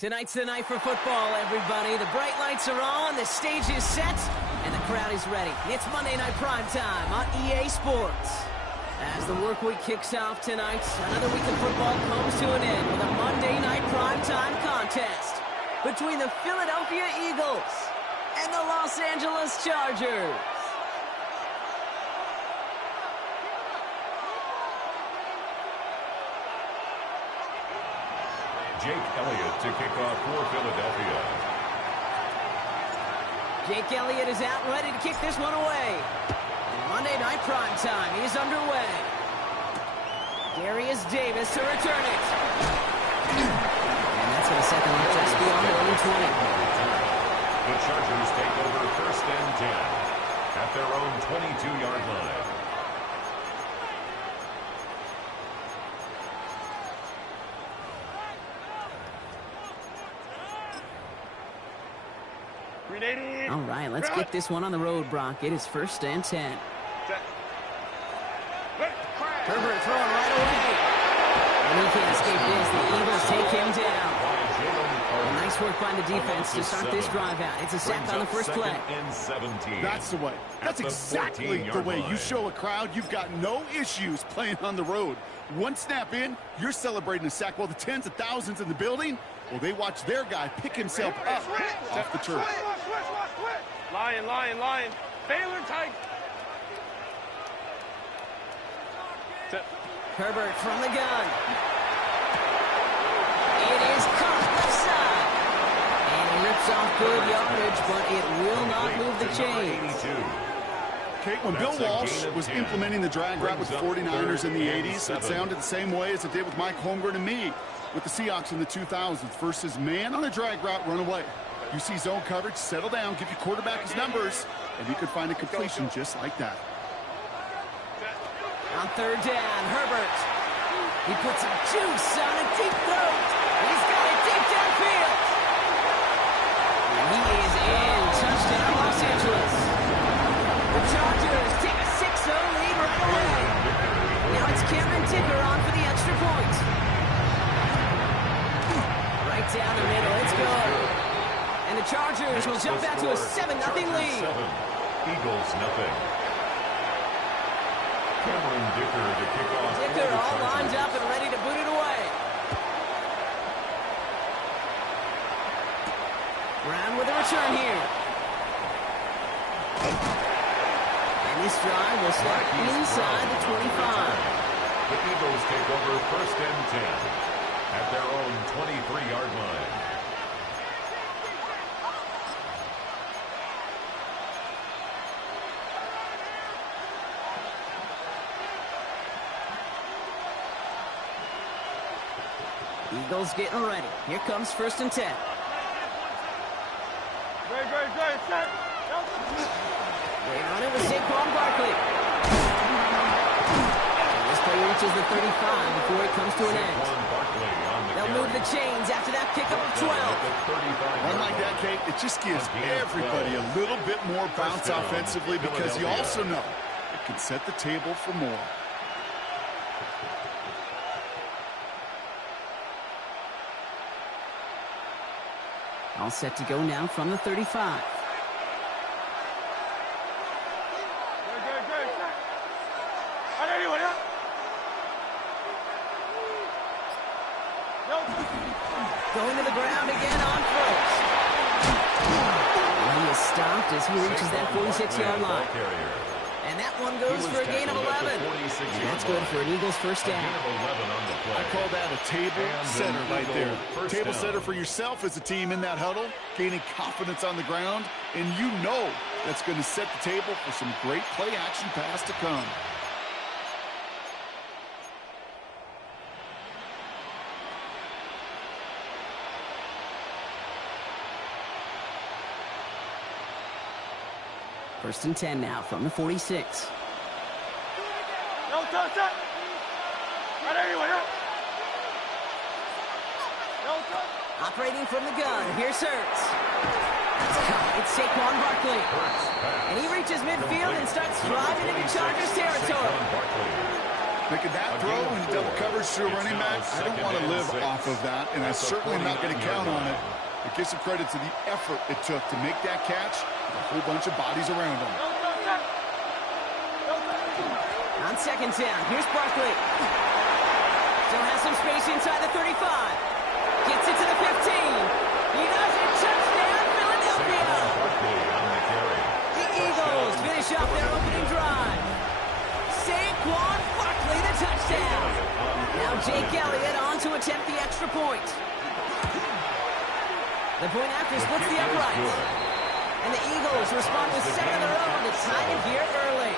Tonight's the night for football, everybody. The bright lights are on, the stage is set, and the crowd is ready. It's Monday Night Primetime on EA Sports. As the work week kicks off tonight, another week of football comes to an end with a Monday Night Primetime contest between the Philadelphia Eagles and the Los Angeles Chargers. Jake Elliott to kick off for Philadelphia. Jake Elliott is out ready to kick this one away. Monday Night Primetime is underway. Darius Davis to return it. And that's for the second one, just beyond the 120. The Chargers take over 1st and 10 at their own 22-yard line. All right, let's get this one on the road, Brock. It is 1st and 10. Herbert throwing right away. And he can't escape this. The Eagles take him down. Well, nice work by the defense to start this drive out. It's a sack on the first play. That's the way. That's exactly the way you show a crowd you've got no issues playing on the road. One snap in, you're celebrating a sack while the tens of thousands in the building, well, they watch their guy pick himself up off the turf. Lion. Baylor tight. Herbert from the gun. It is caught left side. And he rips off good yardage, but it will not move the chains. Okay, when Bill Walsh was implementing the drag route with the 49ers in the 80s, it sounded the same way as it did with Mike Holmgren and me with the Seahawks in the 2000s versus man on a drag route, run away. You see zone coverage, settle down, give your quarterback his numbers, and he could find a completion just like that. On 3rd down, Herbert. He puts some juice on a deep throw. He's got it deep downfield. And he is in. Touchdown, Los Angeles. The Chargers take a 6-0 lead right away. Now it's Cameron Dicker on for the extra point. Right down the middle. It's good. And the Chargers will jump out to a 7-0 lead. Eagles nothing. Cameron Dicker to kick off. Dicker all lined up and ready to boot it away. Brown with a return here. And this drive will start inside the 25. The Eagles take over 1st and 10 at their own 23-yard line. Eagles getting ready. Here comes 1st and 10. Great, set. They run it with Saquon Barkley. And this play reaches the 35 before it comes to an end. They'll move the chains after that pickup of 12. Run like that, Kate, it just gives everybody a little bit more bounce offensively because you also know it can set the table for more. All set to go now from the 35. Going to the ground again on 1st. And he is stopped as he reaches that 46-yard line. And that one goes for a gain of 11. And that's good for an Eagles first down. I call that a table setter right there. Table setter for yourself as a team in that huddle, gaining confidence on the ground, and you know that's going to set the table for some great play action pass to come. First and 10 now from the 46. No, touch it. Right anyway. No, touch. Operating from the gun, here's Hurts. That's caught. It's Saquon Barkley. And he reaches midfield and starts driving into Chargers territory. Making that throw in double coverage to a running back, I don't want to live off of that, and I certainly am not going to count on it. But give some credit to the effort it took to make that catch with a whole bunch of bodies around him. On second down, here's Barkley. Still has some space inside the 35. Gets it to the 15. He does it. Touchdown, Philadelphia. The Eagles finish off their opening drive. Saquon Barkley, the touchdown. Now Jake Elliott on to attempt the extra point. The point after splits the uprights. And the Eagles respond with 7 of their own to tie it here early.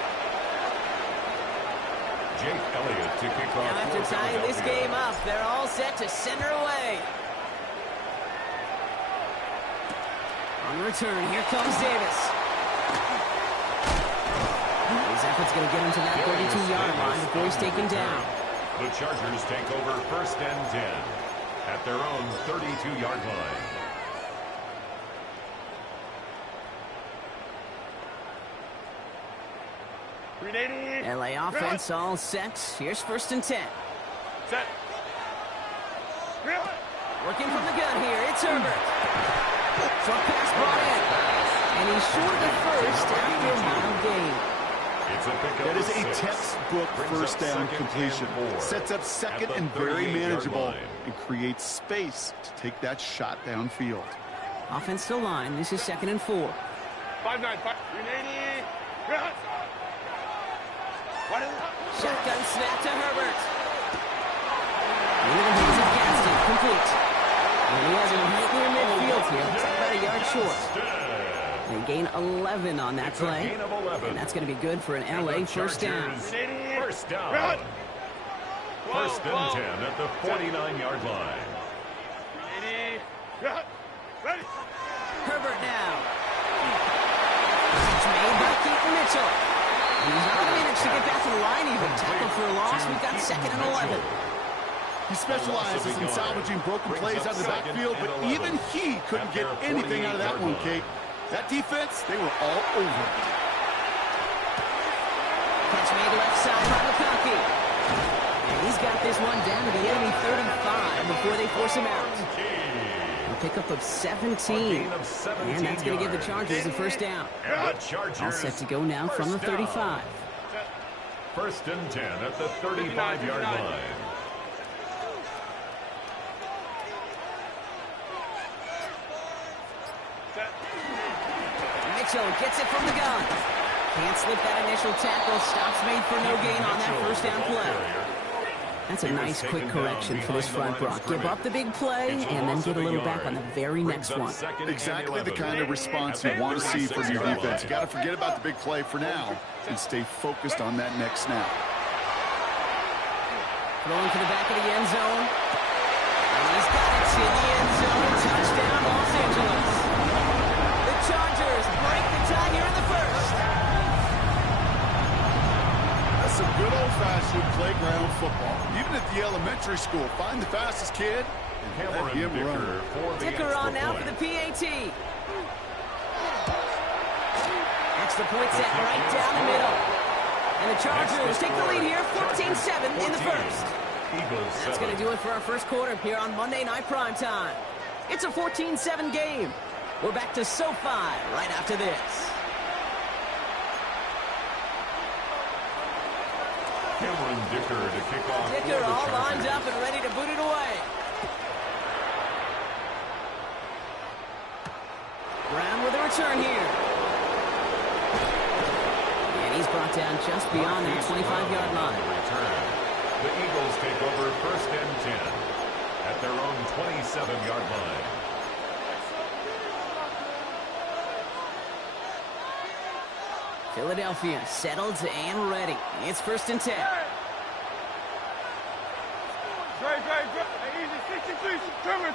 Jake Elliott to kick off. Now after tying this game up, they're all set to center away. On the return, here comes Davis. His effort's going to get him to that 32-yard line before he's taken down. The Chargers take over first and 10 at their own 32-yard line. LA offense all set. Here's first and 10. Set. Working from the gun here. It's Herbert. Short pass brought in. And he's short of first after a mild gain. That is a textbook first down completion. Sets up second and very manageable and creates space to take that shot downfield. Offense to line. This is second and 4. 5-9. 380. Shotgun snap to Herbert. Into the hands of Gaston. Complete. And he has him right near midfield here. It's about a yard short. They gain 11 on that play. And that's going to be good for an LA first down. First down. First and 10 at the 49-yard line. Herbert now. Catch made by Keaton Mitchell. He's not going to manage to get back to the line even. Tackle for a loss. We've got second and 11. He specializes in salvaging broken plays out of the backfield, but even he couldn't get anything out of that one, Kate. That defense, they were all over it. Catch made left side by McConkey. And he's got this one down to the enemy 35 before they force him out. A pickup of 17. And that's going to give the Chargers the first down. All set to go now from the 35. First and 10 at the 35-yard line. Mitchell gets it from the gun. Can't slip that initial tackle. Stops made for no gain on that first down play. That's a nice quick correction for this front, Brock. Give up the big play and then get a little back on the very next one. Exactly the kind of response you want to see from your defense. You got to forget about the big play for now and stay focused on that next snap. Throwing to the back of the end zone. And he's got it in the end zone. Touchdown, Los Angeles. The Chargers break the tie here in the first. That's some good old-fashioned playground football. Even at the elementary school, find the fastest kid and let him run. Dicker on now for the PAT. Extra point set right down the middle. And the Chargers take the lead here, 14-7 in the first. That's going to do it for our first quarter here on Monday Night Primetime. It's a 14-7 game. We're back to SoFi right after this. Cameron Dicker to kick off. Dicker all lined up and ready to boot it away. Brown with a return here. And And he's brought down just beyond that 25-yard line. Return. The Eagles take over 1st and 10 at their own 27-yard line. Philadelphia settled and ready. It's 1st and 10. Great. Hey, easy. 63. Trimmer.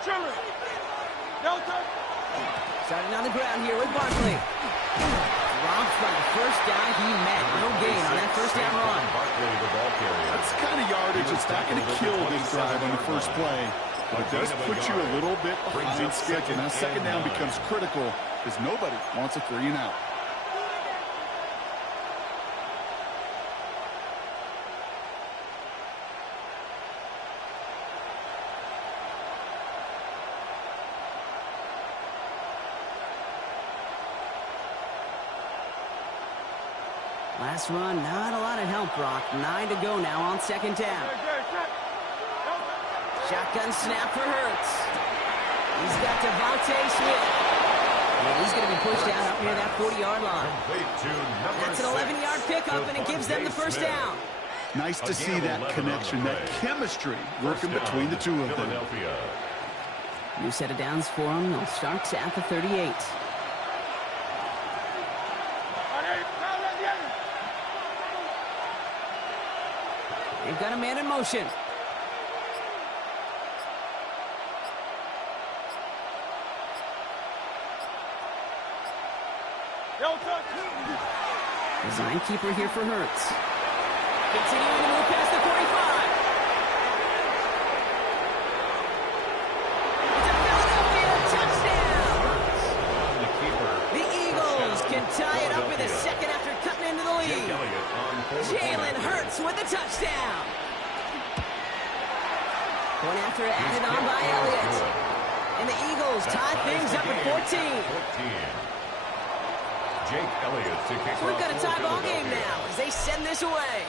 Delta. Starting on the ground here with Barkley. Dropped by the first guy he met. No gain on that first down run. Barkley, the ball carrier. That's the kind of yardage that's not going to kill this drive on the first play. But it does put you a little bit behind schedule. Now, 2nd down becomes critical because nobody wants a 3 and out. Last run, not a lot of help, Brock. 9 to go now on 2nd down. Shotgun snap for Hurts. He's got Devontae Smith. And he's going to be pushed out up near that 40-yard line. That's an 11-yard pickup, and it gives them the first down. Nice to see that connection, that chemistry working between the two of them. New set of downs for them. They'll start at the 38. They've got a man in motion. Design keeper here for Hurts. Continuing to move past the 45. It's a Philadelphia touchdown. The Eagles can tie it up in the second after cutting into the lead. Jalen Hurts with the touchdown. Point after added on by Elliott. And the Eagles tie things up at 14. Jake Elliott to kick We've got a tie ball game now as they send this away.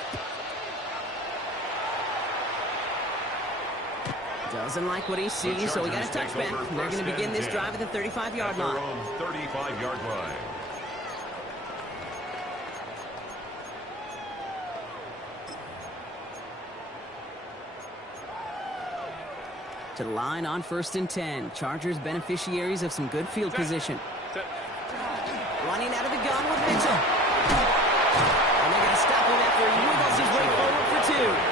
Doesn't like what he sees, so we got a touchback. They're going to begin this drive at the 35-yard line. 35-yard line. To the line on 1st and 10. Chargers beneficiaries of some good field position. Running out of the gun with Mitchell. And they're going to stop him after he wiggles his way forward for 2.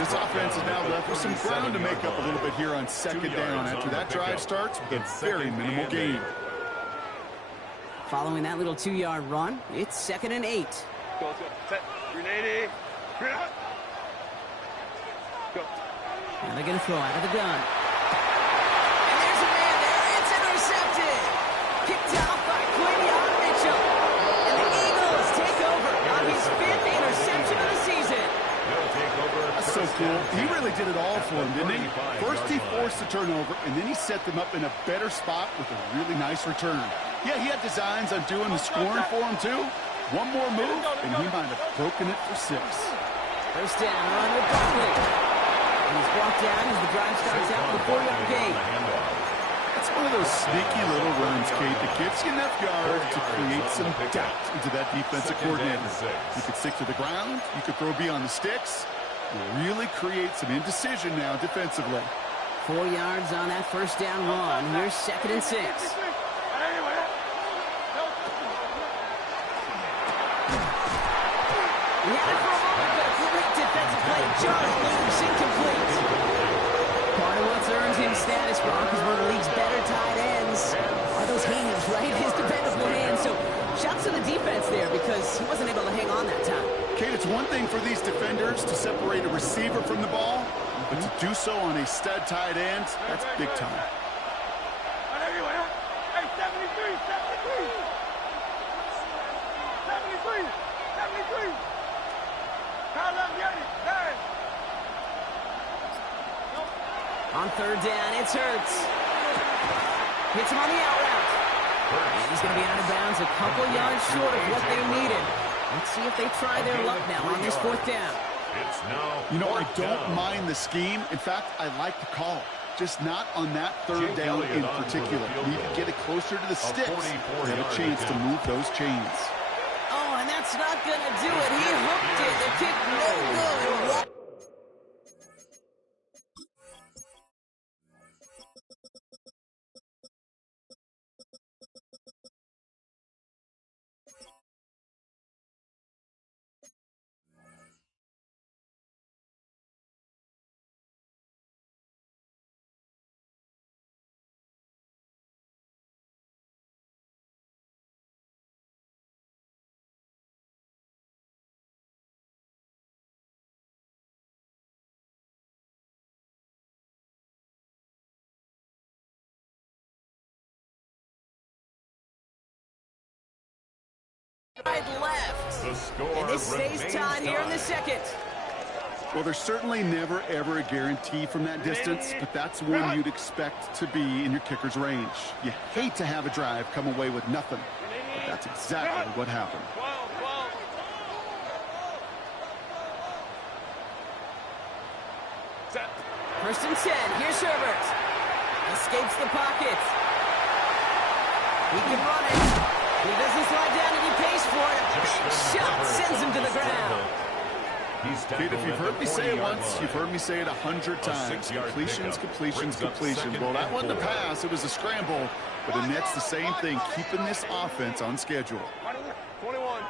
This offense is now left with some ground to make up a little bit here on 2nd down after that drive starts with a very minimal gain. Following that little 2-yard run, it's 2nd and 8. Go. Set. 380. Go. Now they're going to throw out of the gun. And there's a man there. It's intercepted. Kicked off by Quinion Mitchell. And the Eagles take over on his 5th interception of the season. That's so cool. He really did it all for him, didn't he? First he forced the turnover, and then he set them up in a better spot with a really nice return. Yeah, he had designs on doing the scoring for him, too. One more move, and he might have broken it for 6. First down, run with Barkley. And he's brought down as the drive starts out with a 4-yard gain. It's one of those sneaky little runs, Kate, that gives you enough yards to create some doubt into that defensive coordinator. You could stick to the ground. You could throw beyond the sticks. You really create some indecision now defensively. 4 yards on that first down run. Here's 2nd and 6. He had it for a moment, but a great defensive play. John Lewis incomplete. Part of what's earned him status, Brock, is one of the league's better tight ends. Are those hands, right? His dependable hands. So shouts to the defense there because he wasn't able to hang on that time. Kate, it's one thing for these defenders to separate a receiver from the ball, but to do so on a stud tight end, that's big time. Hey, 73. 73. On 3rd down, it's Hurts. Hits him on the out route. And he's going to be out of bounds a couple yards short of what they needed. Let's see if they try their luck now on this 4th down. You know, I don't mind the scheme. In fact, I like the call. Just not on that 3rd down in particular. Need to get it closer to the sticks to have a chance to move those chains. Oh, and that's not going to do it. He hooked it. The kick no good. Right left. The score and this stays tied here in the second. Well, there's certainly never, ever a guarantee from that distance, but that's one you'd expect to be in your kicker's range. You hate to have a drive come away with nothing, but that's exactly what happened. First and 10. Here's Herbert. Escapes the pocket. He can run it. He doesn't slide down and he pays for it. A big shot sends him to the ground. Pete, if you've heard me say it once, you've heard me say it 100 times. Completions, completions, completions. Well, that wasn't a pass. It was a scramble. But the net's the same thing, keeping this offense on schedule. 21.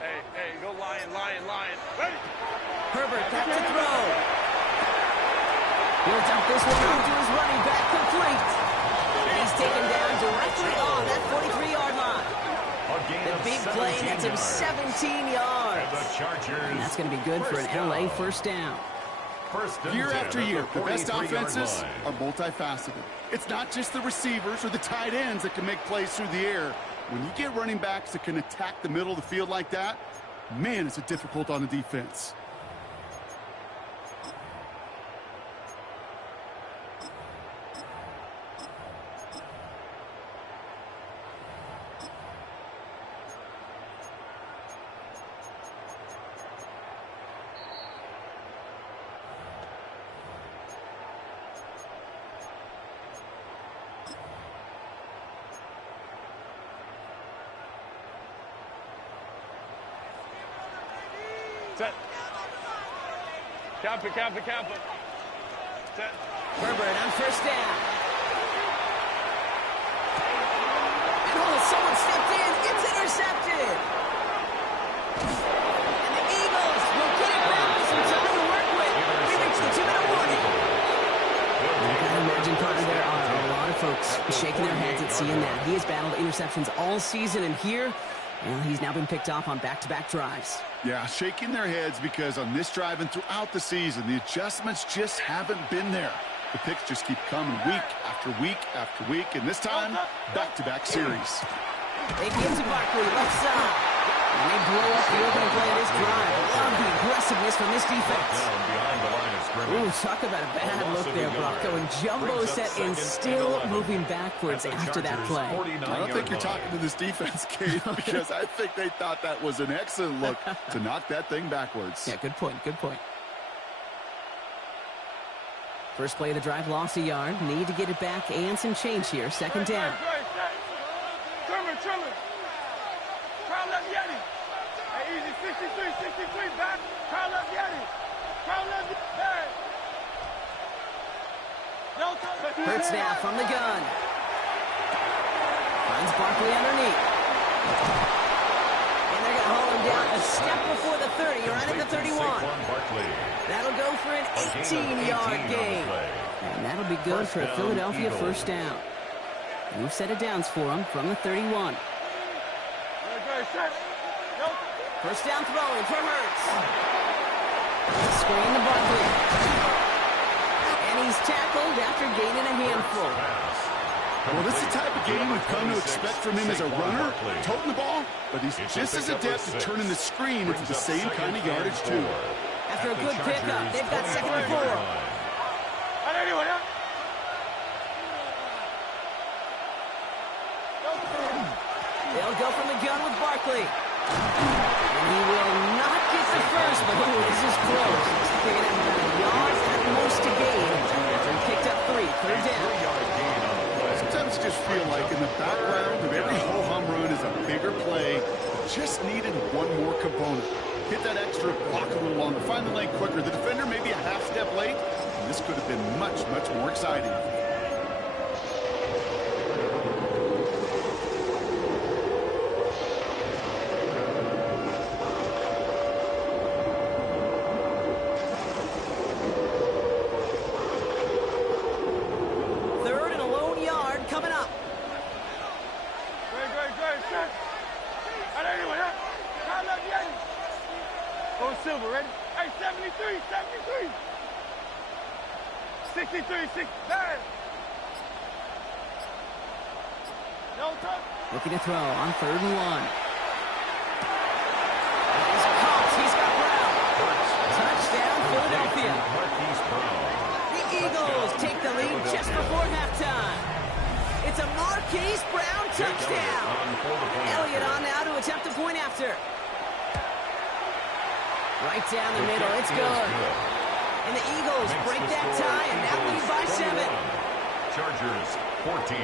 Hey, go lion. Ready? Herbert back to throw. He'll dump this one off to his running back, complete. And he's taken down directly on that 43-yard line. The big play nets him 17 yards. And that's going to be good for an LA first down. Year after year, the best offenses are multifaceted. It's not just the receivers or the tight ends that can make plays through the air. When you get running backs that can attack the middle of the field like that, man, it's difficult on the defense. Set. Count it. Set. Herbert on first down. And someone stepped in. It's intercepted. And the Eagles will get it back with some time to work with. We reached the 2-minute warning. You can imagine, partner, there are a lot of folks shaking their heads at seeing that. He has battled interceptions all season, and here, well, he's now been picked off on back-to-back drives. Yeah, shaking their heads because on this drive and throughout the season, the adjustments just haven't been there. The picks just keep coming week after week after week, and this time, back-to-back series. They give to Barkley, left side. And they blow up the opening play of this drive. Love the aggressiveness from this defense. Ooh, talk about a bad look there, Brock. Going jumbo set and still moving backwards after that play. I don't think you're talking to this defense, Kate, because I think they thought that was an excellent look to knock that thing backwards. Yeah, good point. First play of the drive, lost a yard. Need to get it back and some change here. Second down. Trimmer. Crown left Yeti. Hey, easy, 63, back. Crown left Yeti. Hey. Hurts now from the gun. Finds Barkley underneath. And they're going to haul him down a step before the 30, right at the 31. That'll go for an 18-yard gain. And that'll be good for a Philadelphia first down. New set of downs for him from the 31. First down throwing for Hurts. Screen to Barkley. And he's tackled after gaining a handful. Well, this is the type of game we've come to expect from him as a runner, toting the ball, but he's just as adept at turning the screen into the same kind of yardage, too. After a good pickup, they've got 2nd and 4. They'll go from the gun with Barkley. And he will not get the first, but this is close. He's picking up about a yard at most to gain after he picked up 3. Third down. Sometimes you just feel like in the background of every ho-hum run is a bigger play. just needed one more component. Hit that extra block a little longer. Find the lane quicker. The defender maybe a half step late. And this could have been much, much more exciting. Third and a lone yard coming up. Great, set. All right, anyway, Kyle left Yanni. Go Silver, ready? Hey, 73. 63, 69. No touch. Looking to throw on 3rd and 1. He's caught. He's got Brown. Touchdown, Philadelphia. The Eagles take the lead just before halftime. It's a Marquise Brown touchdown. Elliott on now to attempt a point after. Right down the middle. It's good. And the Eagles break that tie and now lead by 7. Chargers 14.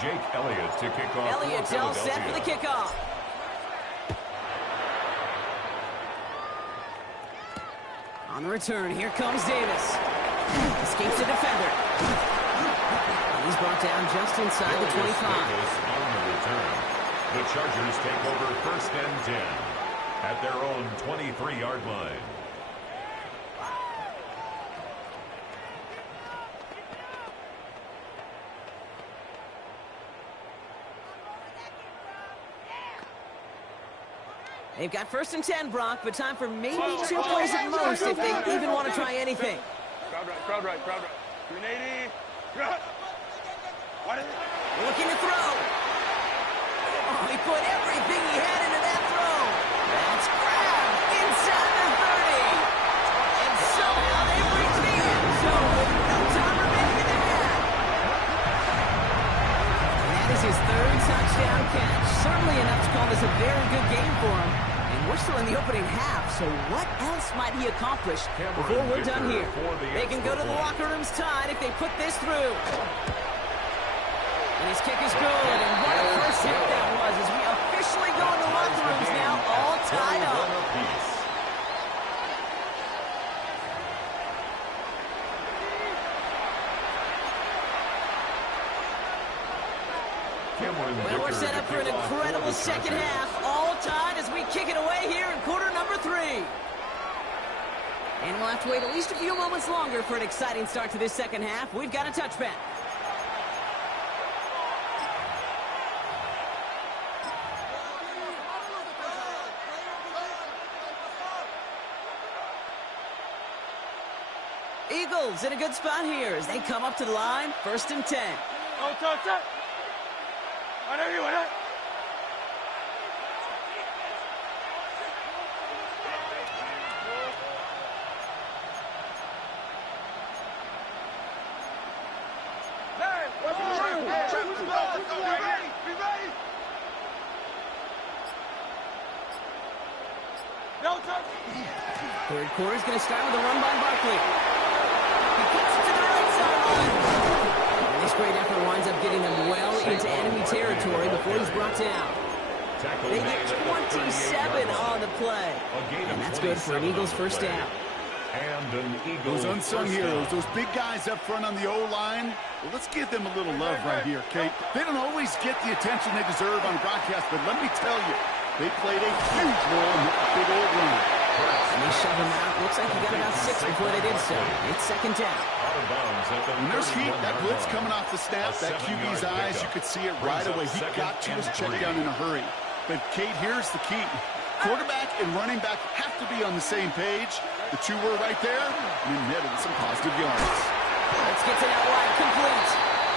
Jake Elliott to kick off. Elliott's all set for the kickoff. On the return, here comes Davis. Escapes the defender. And he's brought down just inside the 25. On the return. The Chargers take over 1st and 10 at their own 23-yard line. They've got 1st and 10, Brock, but time for maybe 2 plays at most if they even want to try anything. Crowd right. 380. What is it? Looking to throw. Oh, he put everything he had into that throw. That's grabbed inside the 30. And somehow they reach the end zone with no time remaining in the half. And that is his 3rd touchdown catch. Certainly enough to call this a very good game for him. And we're still in the opening half, so what else might he accomplish before we're done here? They can go to the locker rooms tied if they put this through. And his kick is good, and what a first hit that was as we officially go in the locker rooms now, all tied up. Well, we're set up for an incredible second half, all tied as we kick it away here in quarter number 3. And we'll have to wait at least a few moments longer for an exciting start to this second half. We've got a touchback. Eagles in a good spot here as they come up to the line, 1st and 10. Oh, touch. I know you want it. Be ready. No touch. 3rd quarter is going to start with a run by Barkley. He puts it to the right sideline. And this great effort winds up getting them well into enemy territory before he's brought down. They get 27 on the play. And that's good for an Eagles first down. And an Eagles those unsung heroes, those big guys up front on the O-line, well, let's give them a little love right here, Kate. They don't always get the attention they deserve on broadcast, but let me tell you, they played a huge role in that big old run. And they shove him out. Looks like he got about 6 before they did so. It's second down. When there's heat, that blitz coming off the snap, that QB's eyes, you could see it right away. He got to his check down in a hurry. But, Kate, here's the key. Quarterback and running back have to be on the same page. The two were right there, and then netted some positive yards. Let's get to that wide complete.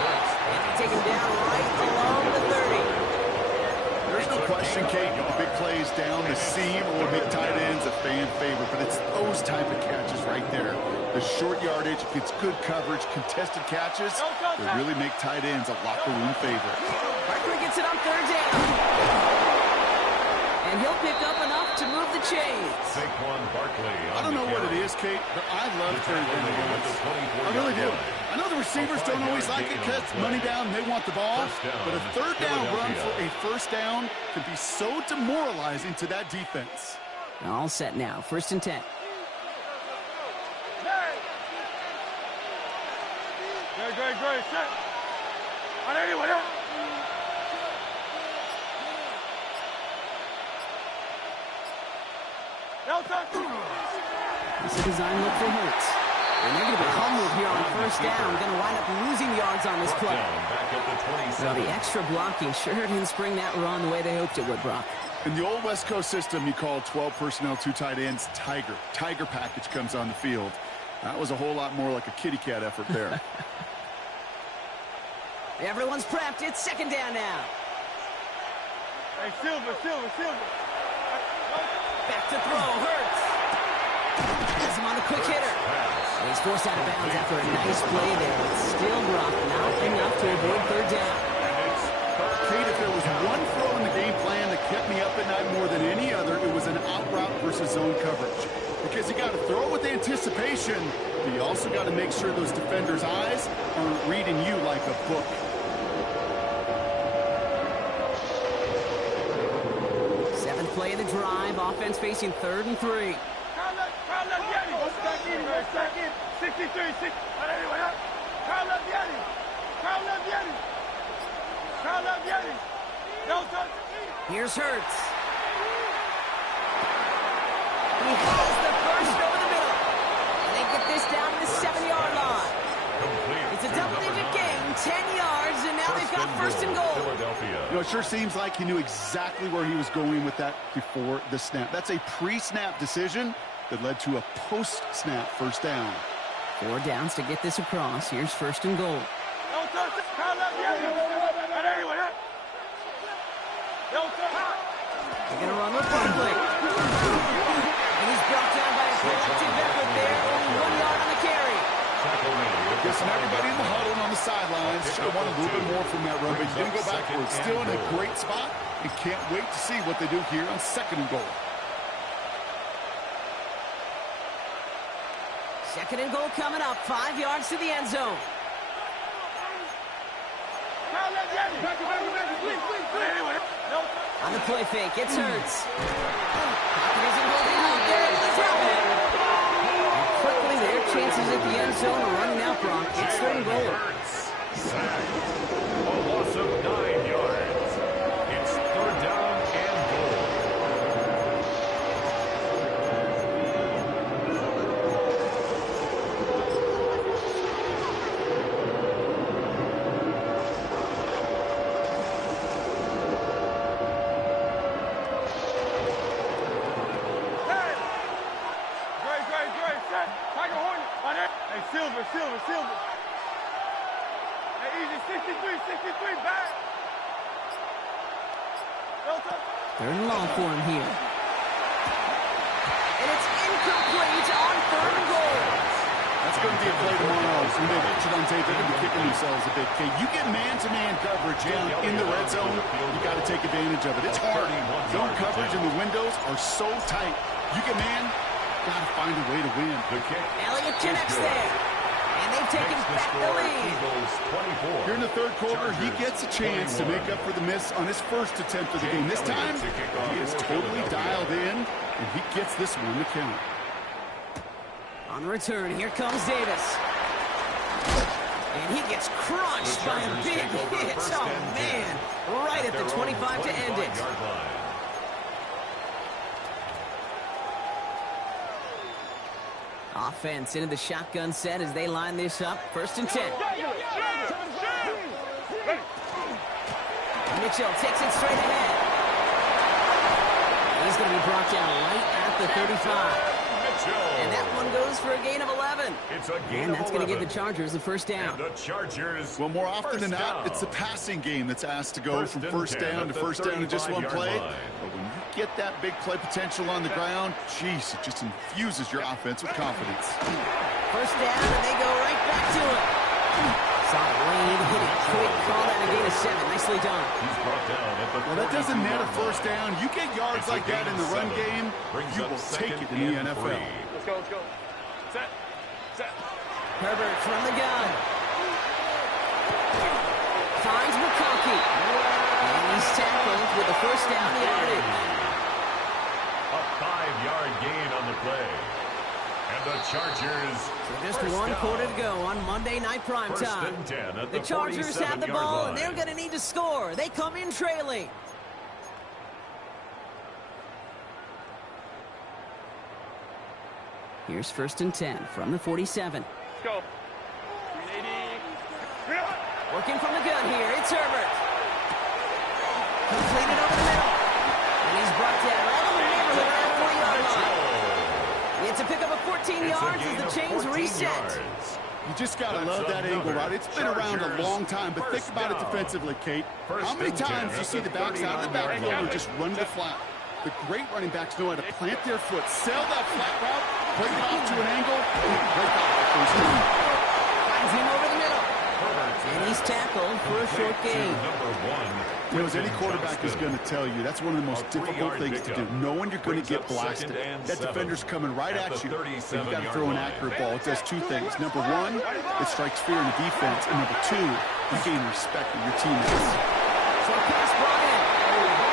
And they take him down right along the 30. There's no question, Kate, the big plays down the seam or big tight ends a fan favorite, but it's those type of catches right there. The short yardage, gets good coverage, contested catches, they really make tight ends a locker room favorite. Barkley gets it on 3rd down. And he'll pick up enough to move the chains. Saquon Barkley. I don't don't know what it is, Kate, but I love third down runs. I really do. I know the receivers don't always like it because it's money down and they want the ball, but a third down run for a first down can be so demoralizing to that defense. All set now. 1st and 10. Great. Set. On anyone else? It's a design look for Hurts. And they're going to be humbled here on 1st down. Going to wind up losing yards on this play. Well, the extra blocking sure didn't spring that run the way they hoped it would, Brock. In the old West Coast system, you call 12 personnel, 2 tight ends, Tiger. Tiger package comes on the field. That was a whole lot more like a kitty cat effort there. Everyone's prepped. It's 2nd down now. Hey, Silver. Back to throw. Hurts. Has him on the quick hitter. And he's forced out of bounds after a nice play there. But still, Brock, not enough to avoid 3rd down. Kate, if there was one throw in the game plan that kept me up at night more than any other, it was an out route versus zone coverage. Because you got to throw with anticipation, but you also got to make sure those defenders' eyes aren't reading you like a book. 7th play of the drive. Offense facing 3rd and 3. Carlos Yeti. 63. On anyone else? Carlos Yeti. No touch. Here's Hurts. He has the first over the middle. And they get this down to the 7-yard line. It's a double-digit gain, 10 yards, and now they've got 1st and goal. You know, it sure seems like he knew exactly where he was going with that before the snap. That's a pre-snap decision that led to a post-snap 1st down. 4 downs to get this across. Here's 1st and goal. No touch. Carlos Yeti. On anyone else? No touch. They're going to run with one play. And he's brought down by a collective effort there. Only 1 yard on the carry. Guessing everybody in the huddle and on the sidelines should have wanted a little bit more from that run, but he didn't go backwards. Still in a great spot, and can't wait to see what they do here on 2nd and goal. 2nd and goal coming up. 5 yards to the end zone. On the play fake, it's Hurts. Pocket isn't holding out there. It's happening. And quickly, their chances at the end zone are running out, Brock. It's 3rd and goal. Sack. A loss of 9 yards. It's 3rd down and goal. Great. Set. Tiger Hornet. On it. Hey, Silver. Hey, easy. 63. Back. No touch. 3rd and long for him here. And it's incomplete on 3rd and goal. That's going to be a play tomorrow. When they watch it on tape, they're going to be kicking themselves a bit. Okay, you get man-to-man coverage down in the red zone, you got to take advantage of it. It's hard. Zone coverage and the windows are so tight. You get man, got to find a way to win. Elliott connects there. And they've taken back the lead. Here in the 3rd quarter, he gets a chance to make up for the miss on his first attempt of the game. This time, he is totally dialed in, and he gets this one to count. On the return, here comes Davis. And he gets crushed by a big hit. Oh, man. Right at the 25 to end it. Offense into the shotgun set as they line this up. 1st and 10. Mitchell takes it straight ahead. He's going to be brought down right at the 35. And that one goes for a gain of 11. It's a gain and that's of 11. going to give the Chargers the 1st down. And the Chargers. Well, more often than not, it's the passing game that's asked to go from 1st down to 1st down in just one play. But when you get that big play potential on the ground, geez, it just infuses your offense with confidence. 1st down, and they go right back to it. Saw Wade hit it quick, call that a gain of 7. Nicely done. He's brought down at the well, that doesn't net a 1st down. You get yards like that in the run game, you will take it in the NFL. Let's go, let's go. Set. Set. Herbert from the gun. Finds McConkey. And he's tackled with the first down yardage. A 5-yard gain on the play. And the Chargers. So just one quarter to go on Monday Night Prime Time. The Chargers have the ball, and they're going to need to score. They come in trailing. Here's 1st and 10 from the 47. Let's go. 380. Working from the gun here. It's Herbert. Completed over the middle. And he's brought down right in the neighborhood of that 40-yard line. It's a pickup of 14 yards as the chains reset. You just got to love that angle, right? It's been around a long time, but think about it defensively, Kate. How many times do you see the backs out of the backfield and just run the flat? The great running backs know how to plant their foot, sell that flat route, break it off to an angle, and break off the first down. Finds him over the middle. And he's tackled for a short gain. You know, as any quarterback is going to tell you, that's one of the most difficult things to do, knowing you're going to get blasted. That defender's coming right at you, so you got to throw an accurate ball. It does two things. Number one, it strikes fear in the defense, and number two, you gain respect of your teammates. So pass brought in,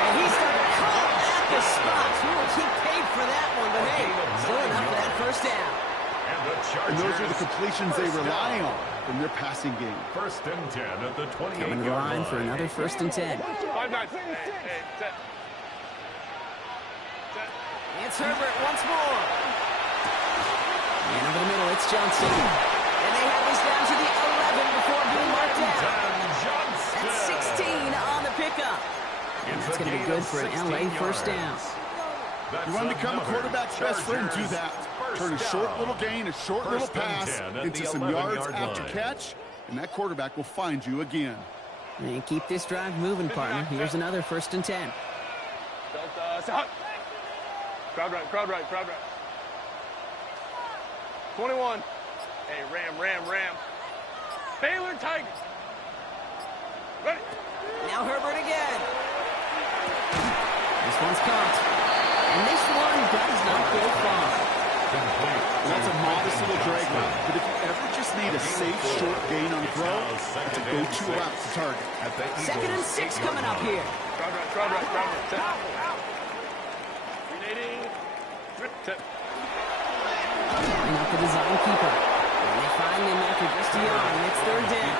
and he's got to caught at the spot. He paid for that one, but hey, still enough for that first down. And those are the completions they rely on in their passing game. 1st and 10 at the 28-yard line. Coming to the line for another 1st and 10. 5-9. Hey, set. Set. It's Herbert once more. And over the middle, it's Johnson. And they have this down to the 11 before being marked down. That's 16 on the pickup. And that's going to be good for an LA first down. You want to become a quarterback's best friend, do that. Turn a short little gain, a short little pass into some yards after catch, and that quarterback will find you again. And keep this drive moving, partner. Here's another 1st and 10. Crowd right, crowd right, crowd right. 21. Hey, Ram. Baylor Tigers. Ready. Now Herbert again. This one's caught. And this one does not go far. That's a modest little drag route, but if you ever just need a safe short gain on a throw, it's a go-to route to target. 2nd and 6 coming up here. Crowd right. Set. 380. Set. Coming up the design keeper. And they find him after just a yard, and it's 3rd down.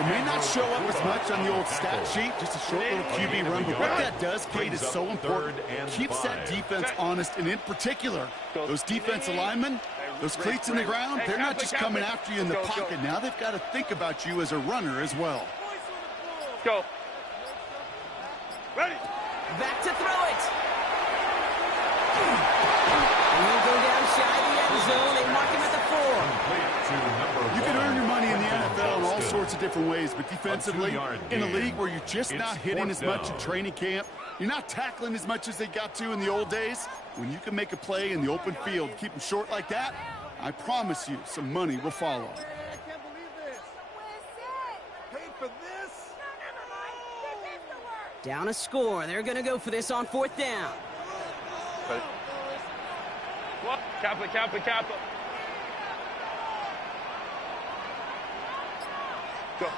It may not show up as much on the old stat sheet, just a short little QB run, but what that does, Kate, is so important. Keeps that defense honest, and in particular, those defensive linemen, those cleats in the ground, they're not just coming after you in the pocket. Now they've got to think about you as a runner as well. Go. Ready. Back to throw it. And he'll go down shy of the end zone. They mark him at the 4. You can earn your money in the NFL in all sorts of different ways, but defensively, in a league where you're just not hitting as much in training camp, you're not tackling as much as they got to in the old days, when you can make a play in the open field, keep them short like that, I promise you some money will follow. I can't believe this. Paid for this? Down a score. They're going to go for this on 4th down. Ready. What? Kappa. Go.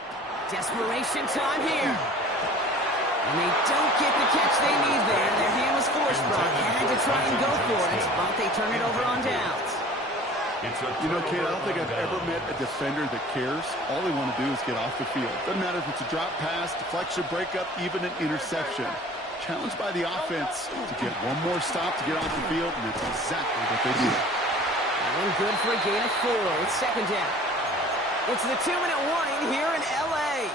Desperation time here. And they don't get the catch they need there. Their hand was forced, but had to try and go for it, but they turn it over on downs. You know, Kate, I don't think I've ever met a defender that cares. All they want to do is get off the field. Doesn't matter if it's a drop pass, deflection, breakup, even an interception. Challenged by the offense to get one more stop to get off the field, and that's exactly what they do. And good for a gain of 4. It's 2nd down. It's the 2-minute warning here in L.A.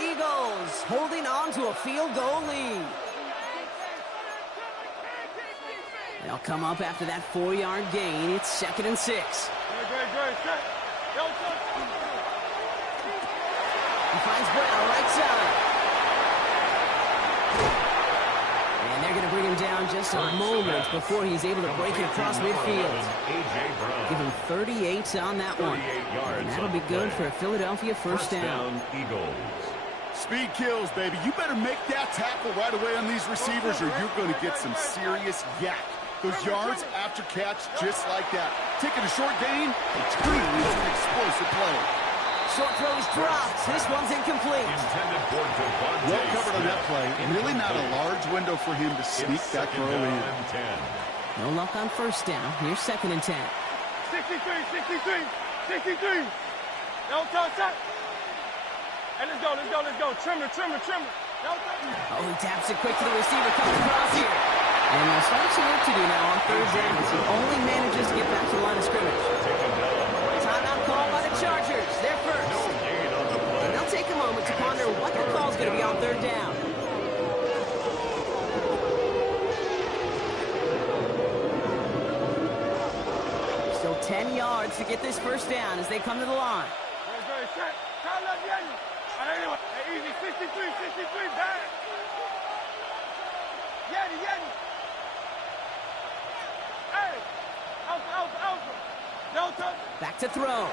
Eagles holding on to a field goal lead. They'll come up after that 4-yard gain. It's 2nd and 6. Great. Set. Go. He finds Brown right side. And they're going to bring him down just a moment before he's able to break it across midfield. Give him 38 on that one. And that'll be good for a Philadelphia first down. Eagles. Speed kills, baby. You better make that tackle right away on these receivers, or you're going to get some serious yak Those yards after catch just like that. Taking a short gain and turning it into an explosive play. Short throw is dropped. This one's incomplete. Intended for Devontae Well covered on that play. Really not a Incomplete. large window for him to sneak It's that second throw down in. and 10. No luck on first down. Here's 2nd and 10. 63, 63, 63. No touch, touch. Hey, let's go, let's go, let's go. Trimmer, trimmer, trimmer. No touch. Oh, he taps it quick to the receiver coming across here. And they'll start some work to do now on 3rd down as he only manages to get back to the line of scrimmage. Timeout called by the Chargers. They're first. No gain on the play. And they'll take a moment to ponder what the call's going to be on 3rd down. Still 10 yards to get this first down as they come to the line. Very, very set. Call up Yeti. Anyway, hey, easy. 63, 63, back. Yeti, Yeti. Hey, Alpha, Alpha, Alpha. No touch. Back to throw. Wow,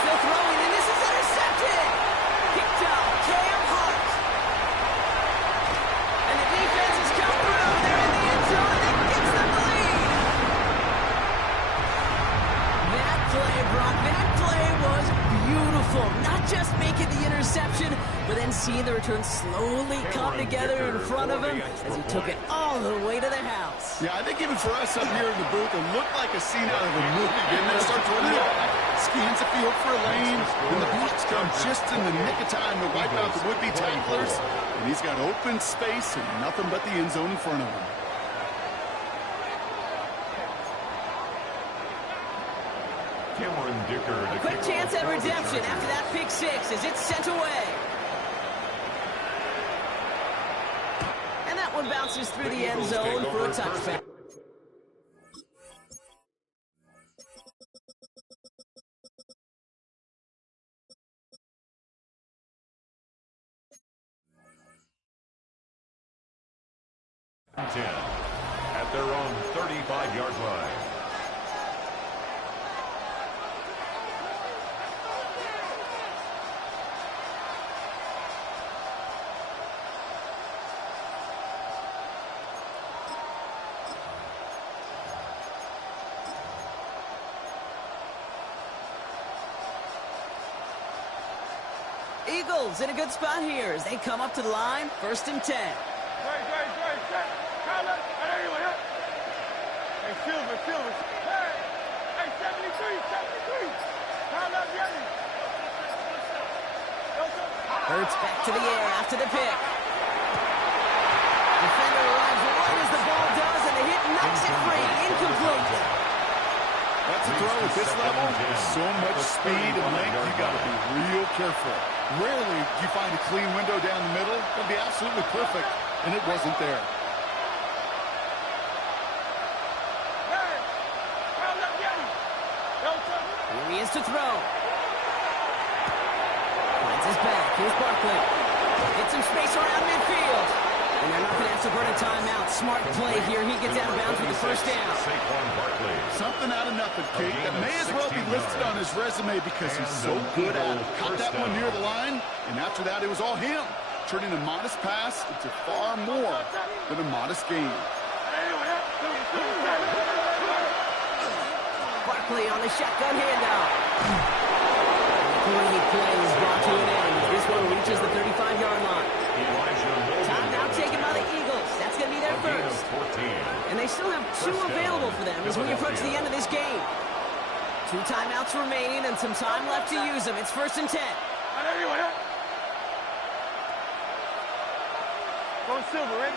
still throwing, and this is intercepted. Picked up, Cam Hart. And the defense has come through. They're in the end zone, and it gets them the lead. That play, Brock, that play was beautiful. Not just making the interception, but then seeing the return slowly come together in front of him as he took it all the way to the house. Yeah, I think even for us up here in the booth, it looked like a scene out of a movie. Didn't it? Starts running back, scans the field for a lane, and the blocks come just in the nick of time to wipe out the would-be tacklers. And he's got open space and nothing but the end zone in front of him. Cameron Dicker to Quick kick chance off at for the redemption Chargers. after that pick six as it's sent away. And that one bounces through the end zone for a touchback. At their own 35-yard line. Eagles in a good spot here as they come up to the line, 1st and 10. Great, set. Call up. Anyway, hey, Silver, Silver. Hey, 73, 73. Call up Yeti. No touch. Hurts back to the air after the pick. Defender arrives right as the ball does, and the hit knocks it free. Incomplete. That's a throw at this level. With so much speed and length, you got to be real careful. Rarely do you find a clean window down the middle. That'd be absolutely perfect, and it wasn't there. Hey, call up Yeti. No touch. Here he is to throw. Finds his back. Here's Barkley. Gets some space around midfield. And they're not going to have to burn a timeout. Smart play here. He gets out of bounds with the first down. Saquon Barkley. Something out of nothing, Kate. That may as well be listed on his resume because he's so good at it. Caught that one near the line, and after that, it was all him. Turning a modest pass into far more than a modest gain. Barkley on the shotgun handoff. Great play is brought to an end. This one reaches the 35-yard line. Time now taken by the Eagles. That's going to be their first. And they still have two available for them as we approach the end of this game. 2 timeouts remain and some time left to use them. It's 1st and 10. Go Silver, ready?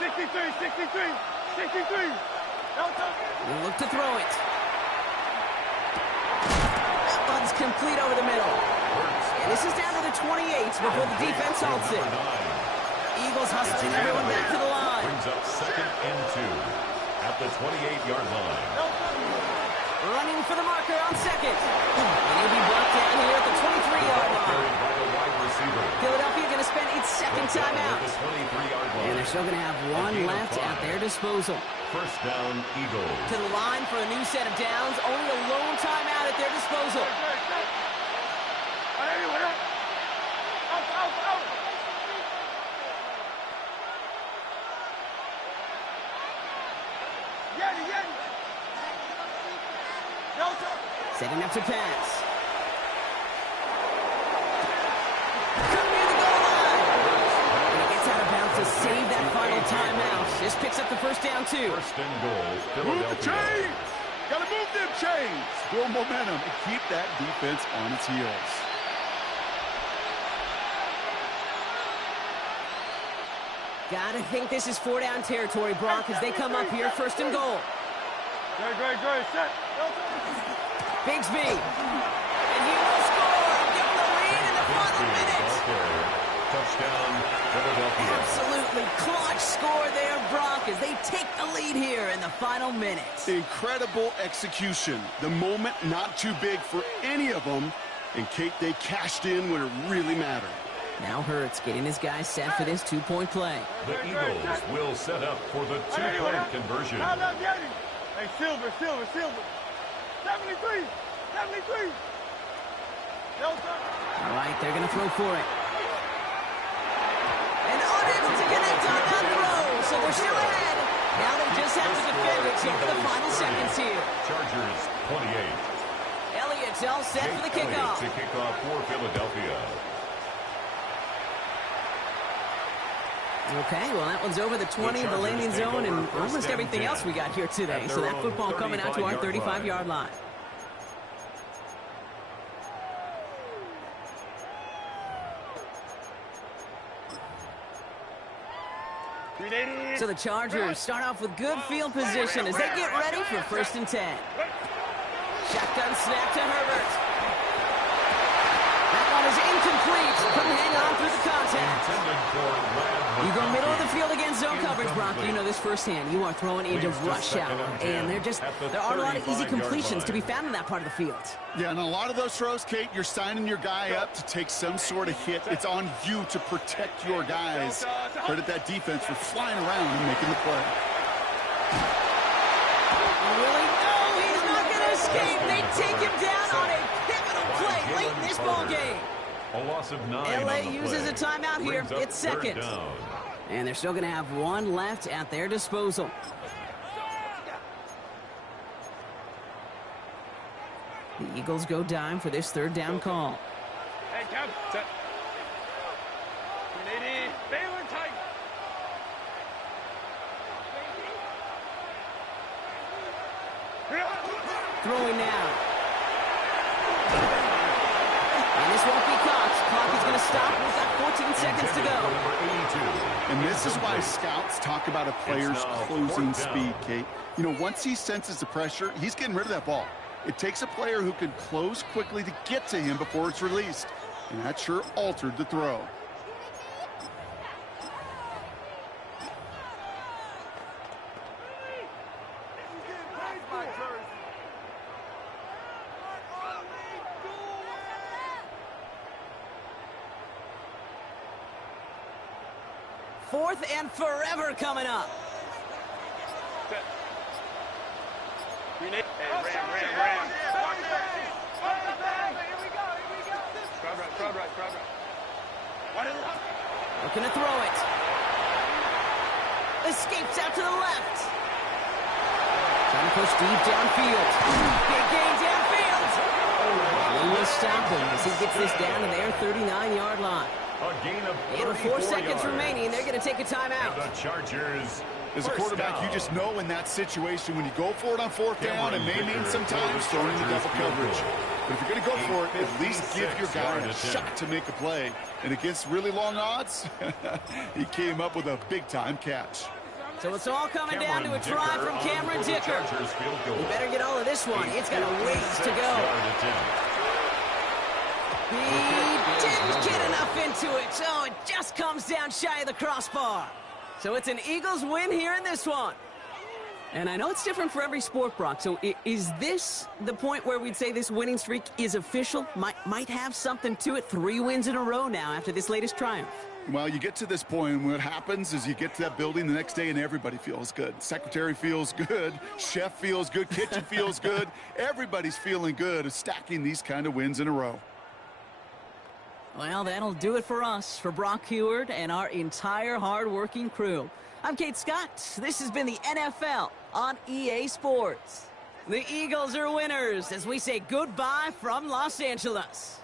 63, 63, 63. No touch. We'll look to throw it. That one's complete over the middle. And this is down to the 28 before the defense halts it. Eagles hustling everyone back to the line. Brings up 2nd and 2 at the 28-yard line. Running for the marker on 2nd. And he'll be brought down here at the 23-yard line. Carried by the wide receiver. Philadelphia going to spend its 2nd timeout. The 23-yard line. And they're still going to have one left at their disposal. First down, Eagles. To the line for a new set of downs. Only a lone timeout at their disposal. Setting up to pass. Could be the goal line. And he gets out of bounds to save that final timeout. This picks up the first down, too. First and goal, Move the Philadelphia. chains! Gotta move them chains! Build momentum and keep that defense on its heels. Gotta think this is four-down territory, Brock, as they come up here first and goal. Great. Set. Bigsby. And he will score. Give him the lead in the final minute. Touchdown, Philadelphia. Absolutely clutch score there, Brock, as they take the lead here in the final minute. Incredible execution. The moment not too big for any of them. And, Kate, they cashed in when it really mattered. Now Hurts getting his guys set for this two-point play. The Eagles will set up for the two-point conversion. Hey, Silver. 73. No, sir. All right, they're going to throw for it. And unable to connect on that throw, so they're still ahead. Now they just have to defend it over the final seconds here. Chargers 28. Elliott's all set for the Elliott kickoff. to kick off for Philadelphia. Okay, well, that one's over the 20 of the landing zone and almost everything else we got here today. So that football coming out to our 35-yard line. So the Chargers start off with good field position as they get ready for first and 10. Shotgun snap to Herbert. That one is incomplete. Couldn't hang on through the contact. You go middle of the field against zone coverage, Brock. You know this firsthand. You are throwing into rush hour, and there aren't a lot of easy completions to be found in that part of the field. Yeah, and a lot of those throws, Kate, you're signing your guy up to take some sort of hit. It's on you to protect your guys. Credit that defense for flying around and making the play. Really? No, he's not going to escape. They take him down on a pivotal play late in this ball game. A loss of 9. LA uses a timeout here. It's second. And they're still going to have one left at their disposal. The Eagles go dime for this third down call. Hey, Cap. Set. 180. Baylor tight. Throwing now. And this won't be caught. Clock is going to stop. We've got 14 seconds to go. And this is why scouts talk about a player's closing speed, Kate. You know, once he senses the pressure, he's getting rid of that ball. It takes a player who can close quickly to get to him before it's released. And that sure altered the throw. Fourth and forever coming up. Hey, Ram. Crowd right. Looking to throw it. Escapes out to the left. Trying to push deep downfield. Big gain downfield. They will stop him as he gets this down to their 39-yard line. A gain of 34 and 4 seconds yards. remaining. They're going to take a timeout. And the Chargers. As a quarterback, you just know in that situation when you go for it on fourth down, it may mean sometimes throwing into double coverage. But if you're going to go for it, at least give your guy a shot to make a play. And against really long odds, he came up with a big-time catch. So it's all coming down to a try from Cameron Dicker. You better get all of this one. It's got a ways to go. He didn't get enough into it, so it just comes down shy of the crossbar. So it's an Eagles win here in this one. And I know it's different for every sport, Brock. So is this the point where we'd say this winning streak is official? Might have something to it. 3 wins in a row now after this latest triumph. Well, you get to this point, and what happens is you get to that building the next day, and everybody feels good. Secretary feels good. Chef feels good. Kitchen feels good. Everybody's feeling good of stacking these kind of wins in a row. Well, that'll do it for us, for Brock Heward and our entire hard-working crew. I'm Kate Scott. This has been the NFL on EA Sports. The Eagles are winners as we say goodbye from Los Angeles.